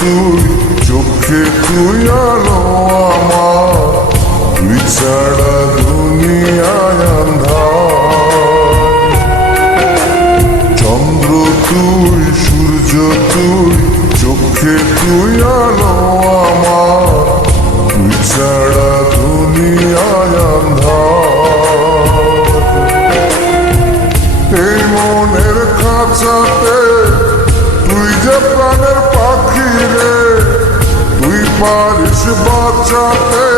তুই চোখে তুই আলো আমার, তুই ছাড়া দুনিয়ায় আন্ধার। চন্দ্র তুই সূর্য তুই চোখে তুই আলো আমার, তুই ছাড়া দুনিয়ায় আন্ধার। এই মনের খাঁচাতে তুই যে প্রাণের পাখি রে, তুই পারিস বাঁচাতে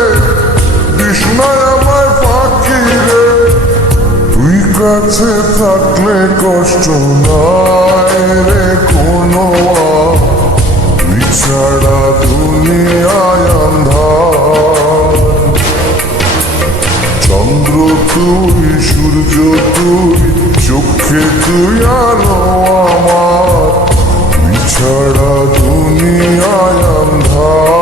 বিষ্ণায় আমায় পাখি রে। তুই কাছে থাকলে কষ্ট নাই রে কোনো, তুই ছাড়া দুনিয়ায় আন্ধার। চন্দ্র তুই সূর্য তুই চোখে তুই আলো আমার, তুই ছাড়া দুনিয়ায় আন্ধার।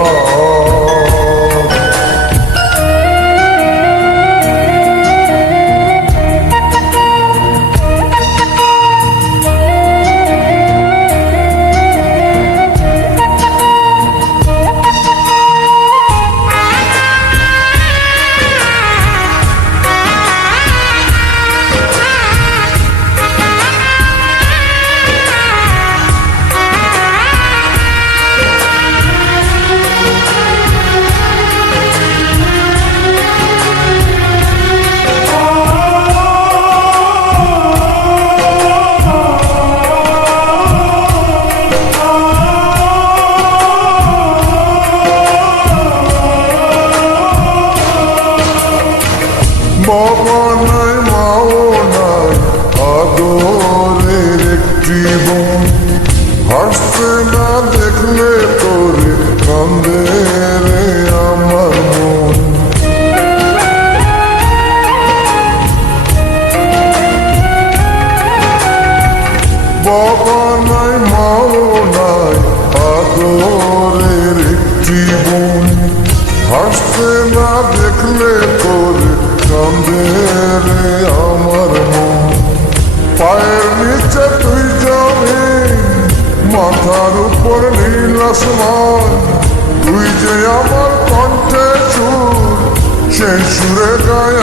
বাবা নাই মাও নাই আদরের একটি বোন, হাসতে না দেখলে তোরে কান্দে রে আমার মন। বাবা নাই মাও নাই আদরের একটি বোন, হাসতে না দেখলে তোরে কান্দে রে আমার মন। পায়ের নিচে তুই জমিন, মাথার উপর নীল আসমান, তুই যে আমার কণ্ঠে সুর, সেই সুরে গায়